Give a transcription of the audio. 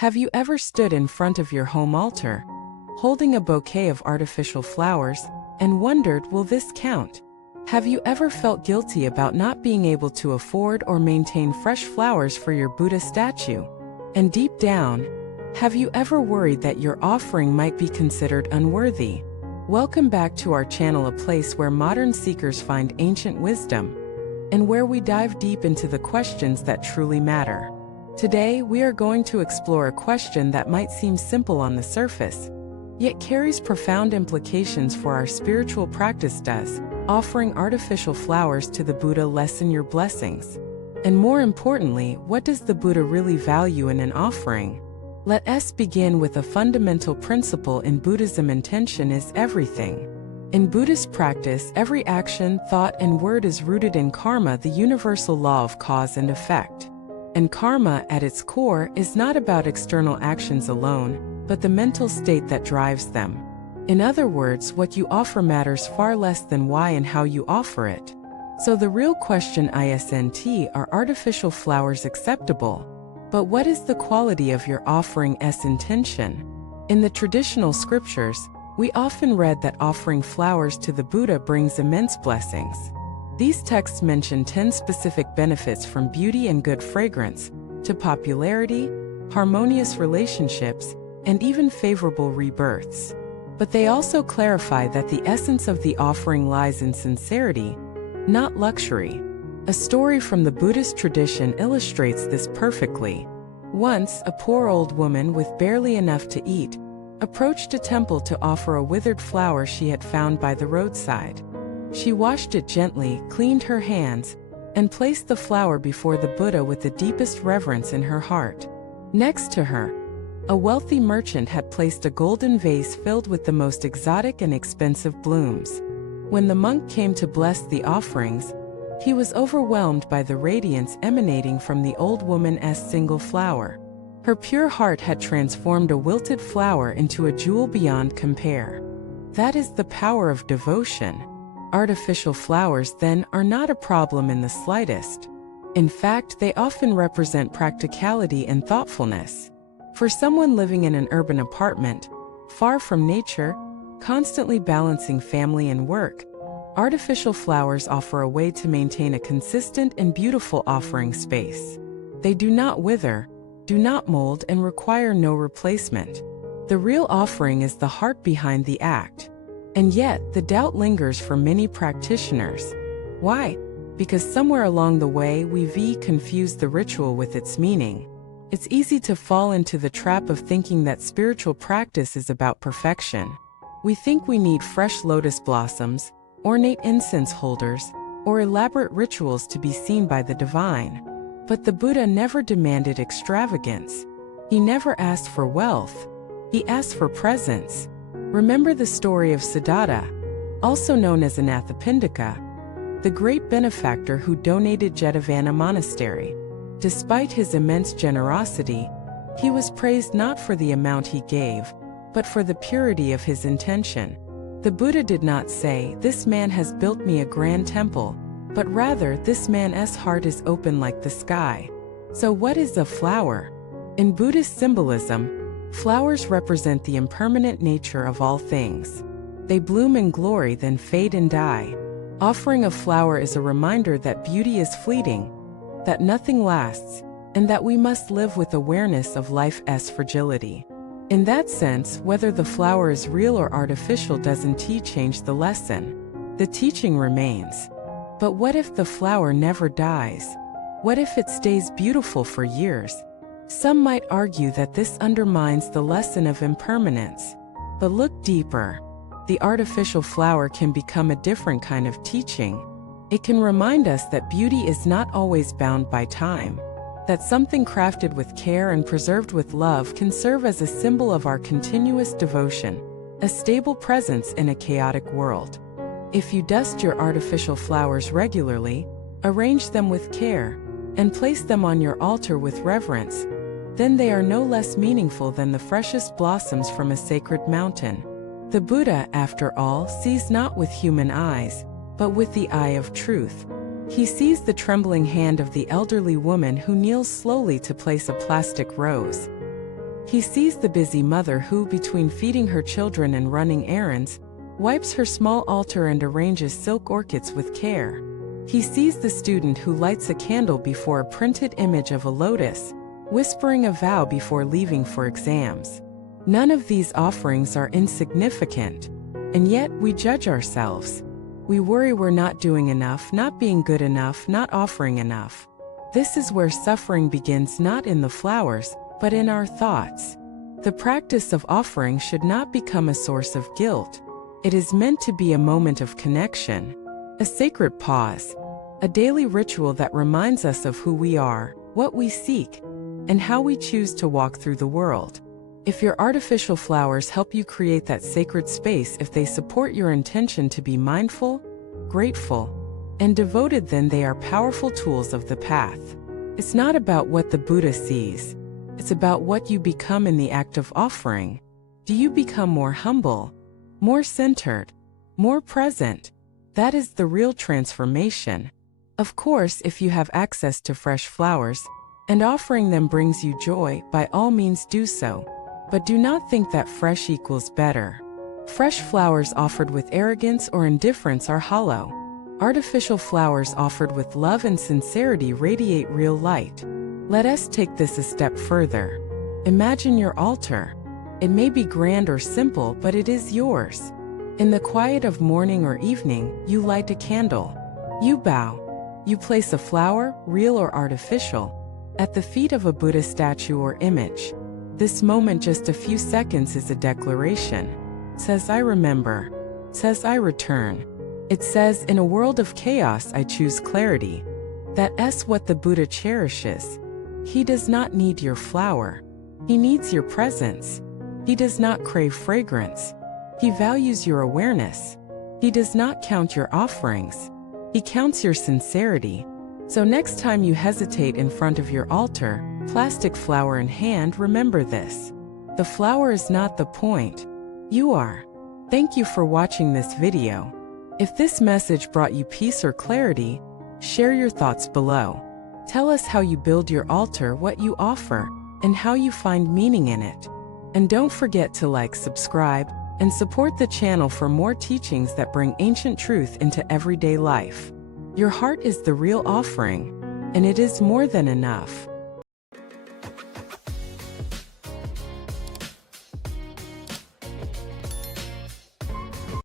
Have you ever stood in front of your home altar, holding a bouquet of artificial flowers, and wondered, will this count? Have you ever felt guilty about not being able to afford or maintain fresh flowers for your Buddha statue? And deep down, have you ever worried that your offering might be considered unworthy? Welcome back to our channel, a place where modern seekers find ancient wisdom, and where we dive deep into the questions that truly matter. Today, we are going to explore a question that might seem simple on the surface, yet carries profound implications for our spiritual practice. Does offering artificial flowers to the Buddha lessen your blessings? And more importantly, what does the Buddha really value in an offering? Let us begin with a fundamental principle in Buddhism: intention is everything. In Buddhist practice, every action, thought, and word is rooted in karma, the universal law of cause and effect. And karma, at its core, is not about external actions alone, but the mental state that drives them. In other words, what you offer matters far less than why and how you offer it. So the real question isn't, are artificial flowers acceptable? But what is the quality of your offering's intention? In the traditional scriptures, we often read that offering flowers to the Buddha brings immense blessings. These texts mention 10 specific benefits, from beauty and good fragrance, to popularity, harmonious relationships, and even favorable rebirths. But they also clarify that the essence of the offering lies in sincerity, not luxury. A story from the Buddhist tradition illustrates this perfectly. Once, a poor old woman with barely enough to eat approached a temple to offer a withered flower she had found by the roadside. She washed it gently, cleaned her hands, and placed the flower before the Buddha with the deepest reverence in her heart. Next to her, a wealthy merchant had placed a golden vase filled with the most exotic and expensive blooms. When the monk came to bless the offerings, he was overwhelmed by the radiance emanating from the old woman's single flower. Her pure heart had transformed a wilted flower into a jewel beyond compare. That is the power of devotion. Artificial flowers, then, are not a problem in the slightest. In fact, they often represent practicality and thoughtfulness. For someone living in an urban apartment, far from nature, constantly balancing family and work, artificial flowers offer a way to maintain a consistent and beautiful offering space. They do not wither, do not mold, and require no replacement. The real offering is the heart behind the act. And yet, the doubt lingers for many practitioners. Why? Because somewhere along the way we confuse the ritual with its meaning. It's easy to fall into the trap of thinking that spiritual practice is about perfection. We think we need fresh lotus blossoms, ornate incense holders, or elaborate rituals to be seen by the divine. But the Buddha never demanded extravagance. He never asked for wealth. He asked for presence. Remember the story of Siddhartha, also known as Anathapindika, the great benefactor who donated Jetavana Monastery. Despite his immense generosity, he was praised not for the amount he gave, but for the purity of his intention. The Buddha did not say, "This man has built me a grand temple," but rather, "This man's heart is open like the sky." So what is a flower? In Buddhist symbolism, flowers represent the impermanent nature of all things. They bloom in glory, then fade and die. Offering a flower is a reminder that beauty is fleeting, that nothing lasts, and that we must live with awareness of life's fragility. In that sense, whether the flower is real or artificial doesn't change the lesson. The teaching remains. But what if the flower never dies? What if it stays beautiful for years? Some might argue that this undermines the lesson of impermanence. But look deeper. The artificial flower can become a different kind of teaching. It can remind us that beauty is not always bound by time, that something crafted with care and preserved with love can serve as a symbol of our continuous devotion, a stable presence in a chaotic world. If you dust your artificial flowers regularly, arrange them with care, and place them on your altar with reverence, then they are no less meaningful than the freshest blossoms from a sacred mountain. The Buddha, after all, sees not with human eyes, but with the eye of truth. He sees the trembling hand of the elderly woman who kneels slowly to place a plastic rose. He sees the busy mother who, between feeding her children and running errands, wipes her small altar and arranges silk orchids with care. He sees the student who lights a candle before a printed image of a lotus, whispering a vow before leaving for exams. None of these offerings are insignificant, and yet we judge ourselves. We worry we're not doing enough, not being good enough, not offering enough. This is where suffering begins, not in the flowers, but in our thoughts. The practice of offering should not become a source of guilt. It is meant to be a moment of connection, a sacred pause, a daily ritual that reminds us of who we are, what we seek, and how we choose to walk through the world. If your artificial flowers help you create that sacred space, if they support your intention to be mindful, grateful, and devoted, then they are powerful tools of the path. It's not about what the Buddha sees. It's about what you become in the act of offering. Do you become more humble, more centered, more present? That is the real transformation. Of course, if you have access to fresh flowers, and offering them brings you joy, by all means do so. But do not think that fresh equals better. Fresh flowers offered with arrogance or indifference are hollow. Artificial flowers offered with love and sincerity radiate real light. Let us take this a step further. Imagine your altar. It may be grand or simple, but it is yours. In the quiet of morning or evening, you light a candle. You bow. You place a flower, real or artificial, at the feet of a Buddha statue or image. This moment, just a few seconds, is a declaration. It says, I remember. It says, I return. It says, in a world of chaos, I choose clarity. That's what the Buddha cherishes. He does not need your flower. He needs your presence. He does not crave fragrance. He values your awareness. He does not count your offerings. He counts your sincerity. So next time you hesitate in front of your altar, plastic flower in hand, remember this. The flower is not the point. You are. Thank you for watching this video. If this message brought you peace or clarity, share your thoughts below. Tell us how you build your altar, what you offer, and how you find meaning in it. And don't forget to like, subscribe, and support the channel for more teachings that bring ancient truth into everyday life. Your heart is the real offering, and it is more than enough.